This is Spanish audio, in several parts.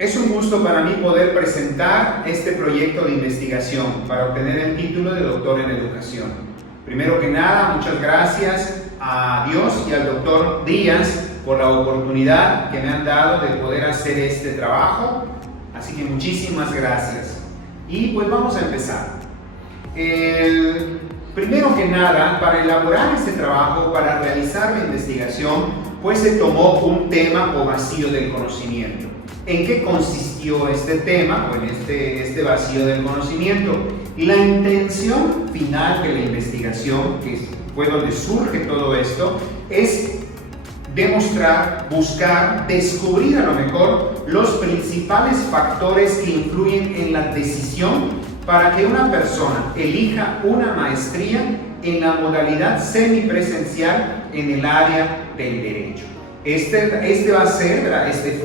Es un gusto para mí poder presentar este proyecto de investigación para obtener el título de doctor en educación. Primero que nada, muchas gracias a Dios y al doctor Díaz por la oportunidad que me han dado de poder hacer este trabajo. Así que muchísimas gracias. Y pues vamos a empezar. Primero que nada, para elaborar este trabajo, para realizar la investigación, pues se tomó un tema o vacío del conocimiento. ¿En qué consistió este tema o en este vacío del conocimiento? La intención final de la investigación, que fue donde surge todo esto, es demostrar, buscar, descubrir a lo mejor los principales factores que influyen en la decisión para que una persona elija una maestría en la modalidad semipresencial en el área del derecho. Este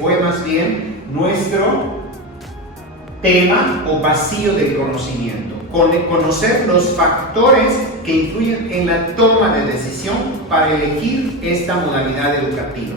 fue más bien nuestro tema o vacío del conocimiento. Conocer los factores que influyen en la toma de decisión para elegir esta modalidad educativa.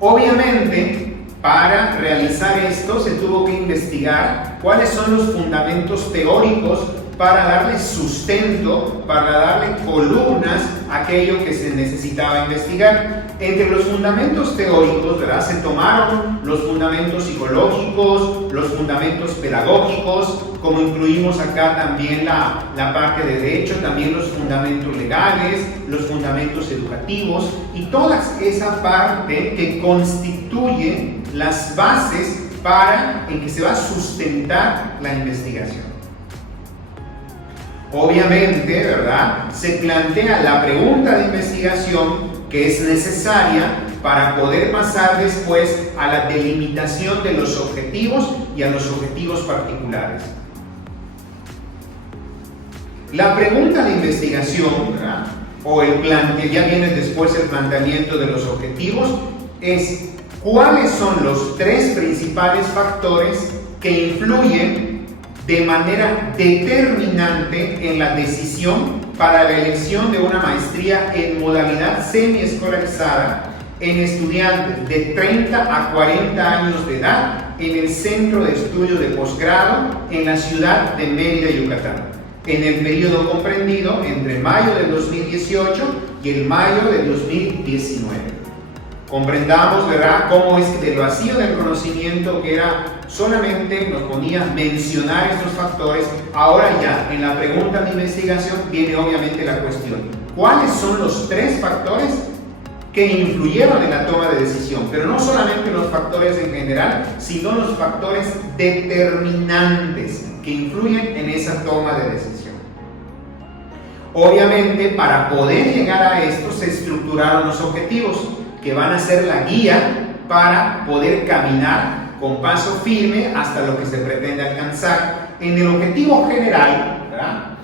Obviamente, para realizar esto se tuvo que investigar cuáles son los fundamentos teóricos para darle sustento, para darle columnas a aquello que se necesitaba investigar. Entre los fundamentos teóricos, ¿verdad?, se tomaron los fundamentos psicológicos, los fundamentos pedagógicos, como incluimos acá también la parte de derecho, también los fundamentos legales, los fundamentos educativos y toda esa parte que constituye las bases en que se va a sustentar la investigación. Obviamente, ¿verdad?, se plantea la pregunta de investigación que es necesaria para poder pasar después a la delimitación de los objetivos y a los objetivos particulares. La pregunta de investigación, ¿verdad?, ya viene después el planteamiento de los objetivos, es cuáles son los tres principales factores que influyen de manera determinante en la decisión para la elección de una maestría en modalidad semiescolarizada en estudiantes de 30 a 40 años de edad en el Centro de Estudio de Posgrado en la ciudad de Mérida, Yucatán, en el periodo comprendido entre mayo del 2018 y el mayo del 2019. Comprendamos, ¿verdad?, cómo es que del vacío del conocimiento, que era solamente nos ponía mencionar estos factores, ahora ya en la pregunta de investigación viene obviamente la cuestión: ¿cuáles son los tres factores que influyeron en la toma de decisión? Pero no solamente los factores en general, sino los factores determinantes que influyen en esa toma de decisión. Obviamente, para poder llegar a esto se estructuraron los objetivos, que van a ser la guía para poder caminar con paso firme hasta lo que se pretende alcanzar. En el objetivo general, ¿verdad?,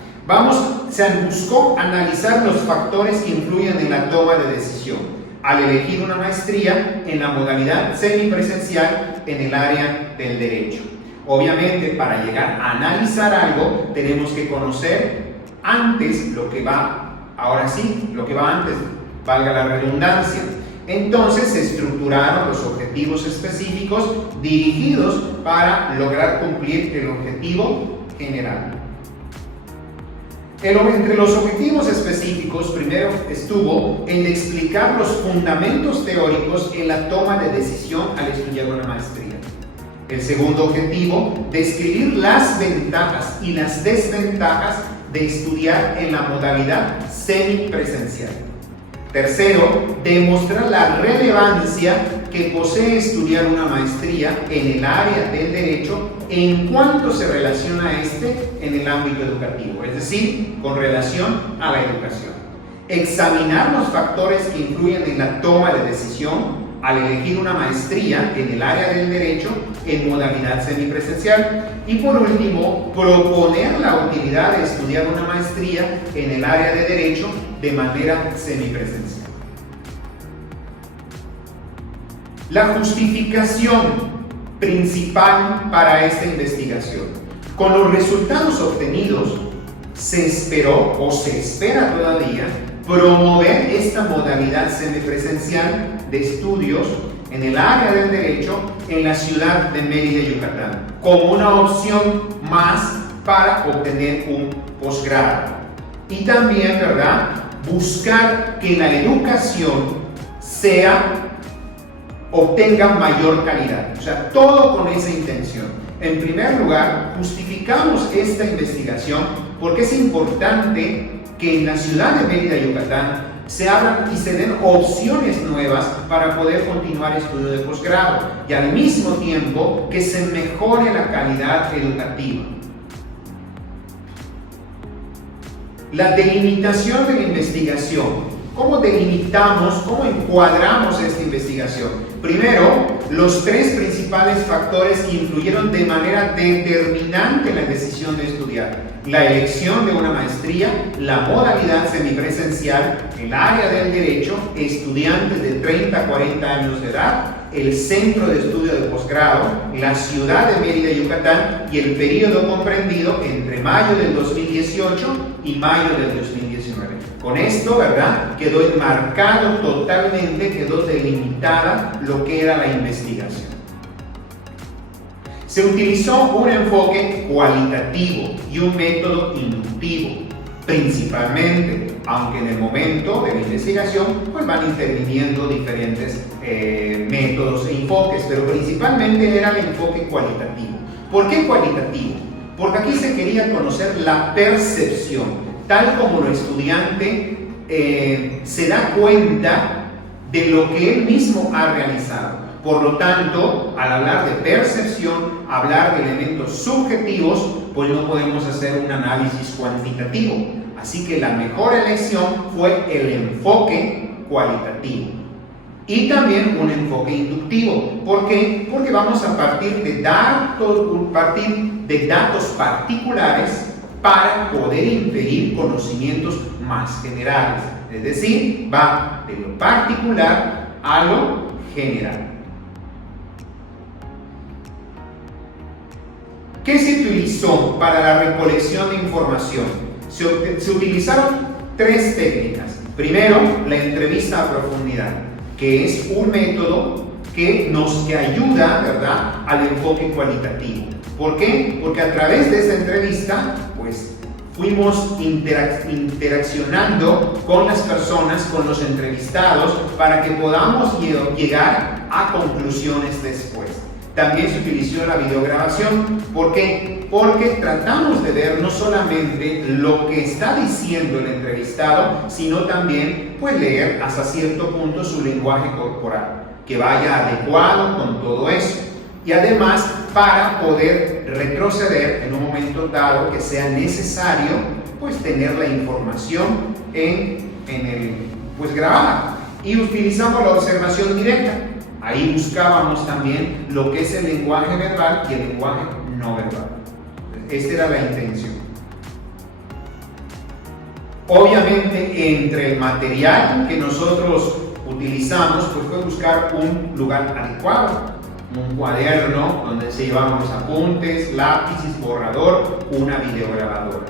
se buscó analizar los factores que influyen en la toma de decisión al elegir una maestría en la modalidad semipresencial en el área del derecho. Obviamente, para llegar a analizar algo, tenemos que conocer antes lo que va antes, valga la redundancia. Entonces se estructuraron los objetivos específicos dirigidos para lograr cumplir el objetivo general. Entre los objetivos específicos, primero estuvo el de explicar los fundamentos teóricos en la toma de decisión al estudiar una maestría. El segundo objetivo, describir las ventajas y las desventajas de estudiar en la modalidad semipresencial. Tercero, demostrar la relevancia que posee estudiar una maestría en el área del derecho en cuanto se relaciona en el ámbito educativo, es decir, con relación a la educación. Examinar los factores que influyen en la toma de decisión al elegir una maestría en el área del derecho en modalidad semipresencial. Y por último, proponer la utilidad de estudiar una maestría en el área de derecho de manera semipresencial. La justificación principal para esta investigación: con los resultados obtenidos, se esperó o se espera todavía promover esta modalidad semipresencial de estudios en el área del derecho en la ciudad de Mérida, Yucatán, como una opción más para obtener un posgrado. Y también, ¿verdad?, buscar que la educación obtenga mayor calidad. O sea, todo con esa intención. En primer lugar, justificamos esta investigación porque es importante que en la ciudad de Mérida, Yucatán, se abran y se den opciones nuevas para poder continuar estudio de posgrado y al mismo tiempo que se mejore la calidad educativa. La delimitación de la investigación. ¿Cómo delimitamos, cómo encuadramos esta investigación? Primero, los tres principales factores que influyeron de manera determinante en la decisión de estudiar: la elección de una maestría, la modalidad semipresencial, el área del derecho, estudiantes de 30 a 40 años de edad, el centro de estudio de posgrado, la ciudad de Mérida, Yucatán, y el periodo comprendido entre mayo del 2018 y mayo del 2019. Con esto, ¿verdad?, quedó enmarcado totalmente, quedó delimitada lo que era la investigación. Se utilizó un enfoque cualitativo y un método inductivo, principalmente, aunque en el momento de la investigación pues van interviniendo diferentes métodos e enfoques, pero principalmente era el enfoque cualitativo. ¿Por qué cualitativo? Porque aquí se quería conocer la percepción, tal como el estudiante se da cuenta de lo que él mismo ha realizado. Por lo tanto, al hablar de percepción, hablar de elementos subjetivos, pues no podemos hacer un análisis cuantitativo. Así que la mejor elección fue el enfoque cualitativo. Y también un enfoque inductivo. ¿Por qué? Porque vamos a partir de datos particulares para poder inferir conocimientos más generales. Es decir, va de lo particular a lo general. ¿Qué se utilizó para la recolección de información? Se utilizaron tres técnicas. Primero, la entrevista a profundidad, que es un método que ayuda, ¿verdad?, al enfoque cualitativo. ¿Por qué? Porque a través de esta entrevista, pues, fuimos interaccionando con las personas, con los entrevistados, para que podamos llegar a conclusiones después. También se utilizó la videograbación. ¿Por qué? Porque tratamos de ver no solamente lo que está diciendo el entrevistado, sino también pues leer hasta cierto punto su lenguaje corporal, que vaya adecuado con todo eso. Y además, para poder retroceder en un momento dado que sea necesario, pues tener la información grabada. Y utilizamos la observación directa. Ahí buscábamos también lo que es el lenguaje verbal y el lenguaje no verbal. Esta era la intención. Obviamente, entre el material que nosotros utilizamos, pues fue buscar un lugar adecuado. Un cuaderno donde se llevaban los apuntes, lápices, borrador, una videograbadora.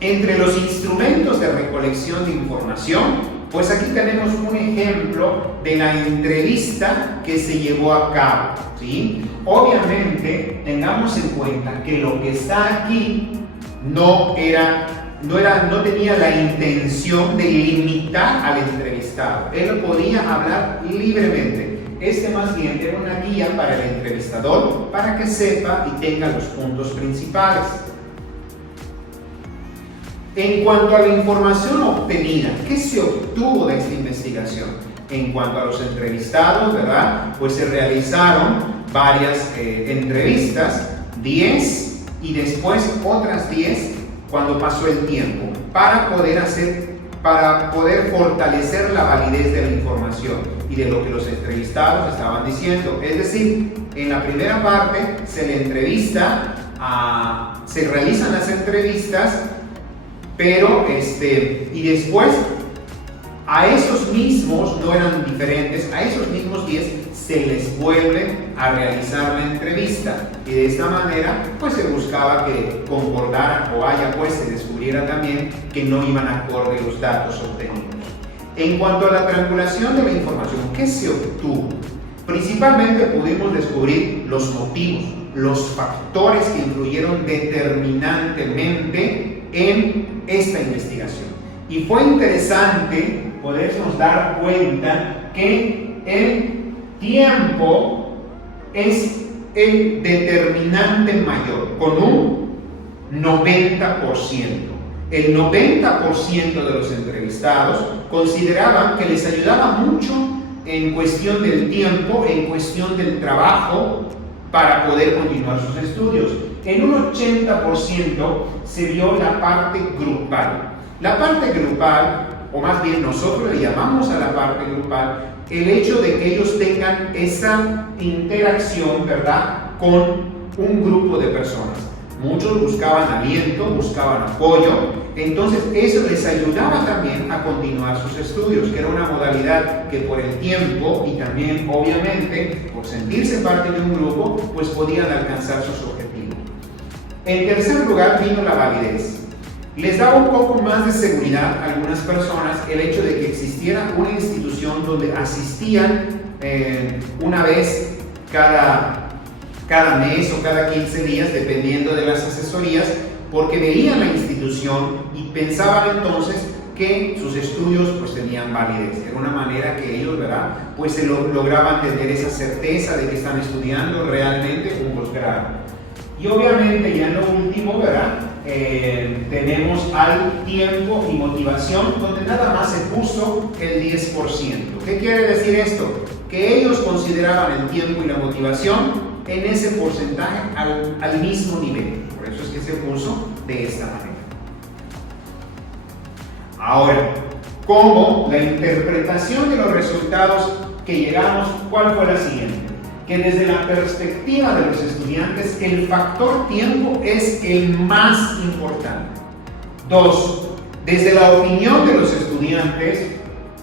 Entre los instrumentos de recolección de información, pues aquí tenemos un ejemplo de la entrevista que se llevó a cabo, ¿sí? Obviamente, tengamos en cuenta que lo que está aquí no tenía la intención de limitar al entrevistado. Él podía hablar libremente. Más bien era una guía para el entrevistador para que sepa y tenga los puntos principales. En cuanto a la información obtenida, ¿qué se obtuvo de esta investigación? En cuanto a los entrevistados, ¿verdad?, pues se realizaron varias entrevistas, 10 y después otras 10 cuando pasó el tiempo, para poder fortalecer la validez de la información y de lo que los entrevistados estaban diciendo. Es decir, en la primera parte se realizan las entrevistas, pero y después a esos mismos, no eran diferentes, a esos mismos 10 se les vuelve a realizar la entrevista, y de esta manera pues se buscaba que concordaran, o se descubriera también que no iban acorde los datos obtenidos. En cuanto a la triangulación de la información, ¿qué se obtuvo? Principalmente pudimos descubrir los motivos, los factores que influyeron determinantemente en esta investigación. Y fue interesante podernos dar cuenta que el tiempo es el determinante mayor, con un 90%. El 90% de los entrevistados consideraban que les ayudaba mucho en cuestión del tiempo, en cuestión del trabajo, para poder continuar sus estudios. En un 80% se vio la parte grupal. La parte grupal, o más bien nosotros le llamamos a la parte grupal, el hecho de que ellos tengan esa interacción, ¿verdad?, con un grupo de personas. Muchos buscaban aliento, buscaban apoyo, entonces eso les ayudaba también a continuar sus estudios, que era una modalidad que por el tiempo y también obviamente por sentirse parte de un grupo, pues podían alcanzar sus objetivos. En tercer lugar vino la validez. Les daba un poco más de seguridad a algunas personas el hecho de que existiera una institución donde asistían una vez cada mes o cada 15 días, dependiendo de las asesorías, porque veían la institución y pensaban entonces que sus estudios pues tenían validez. Era una manera que ellos, ¿verdad?, pues se lograban tener esa certeza de que están estudiando realmente un posgrado. Y obviamente ya en lo último, ¿verdad?, tenemos al tiempo y motivación, donde nada más se puso el 10%. ¿Qué quiere decir esto? Que ellos consideraban el tiempo y la motivación en ese porcentaje al mismo nivel. Por eso es que se puso de esta manera. Ahora, ¿cómo la interpretación de los resultados que llegamos, cuál fue la siguiente? Que desde la perspectiva de los estudiantes, el factor tiempo es el más importante. 2. Desde la opinión de los estudiantes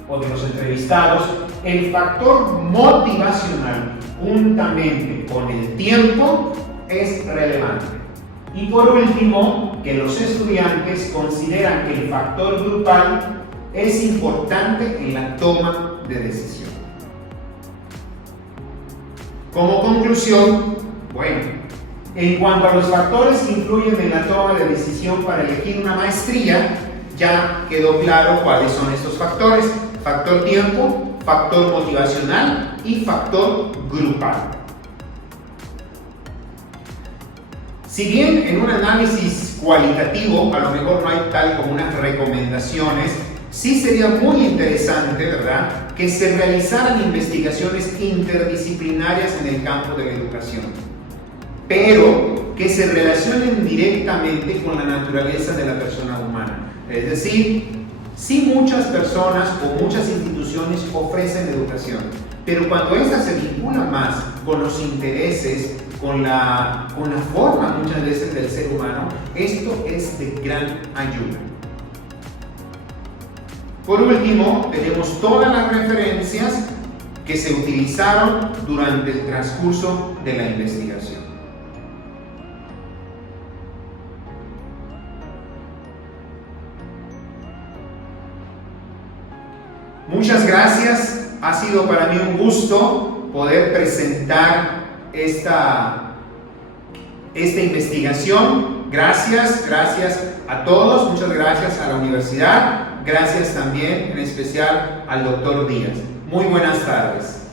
o de los entrevistados, el factor motivacional juntamente con el tiempo es relevante. Y por último, que los estudiantes consideran que el factor grupal es importante en la toma de decisión. Como conclusión, bueno, en cuanto a los factores que influyen en la toma de decisión para elegir una maestría, ya quedó claro cuáles son estos factores: factor tiempo, factor motivacional y factor grupal. Si bien en un análisis cualitativo a lo mejor no hay tal como unas recomendaciones, sí sería muy interesante, ¿verdad?, que se realizaran investigaciones interdisciplinarias en el campo de la educación, pero que se relacionen directamente con la naturaleza de la persona humana. Es decir, sí, muchas personas o muchas instituciones ofrecen educación, pero cuando ésta se vincula más con los intereses, con la forma muchas veces del ser humano, esto es de gran ayuda. Por último, tenemos todas las referencias que se utilizaron durante el transcurso de la investigación. Muchas gracias, ha sido para mí un gusto poder presentar esta investigación. Gracias a todos, muchas gracias a la universidad, gracias también en especial al doctor Díaz. Muy buenas tardes.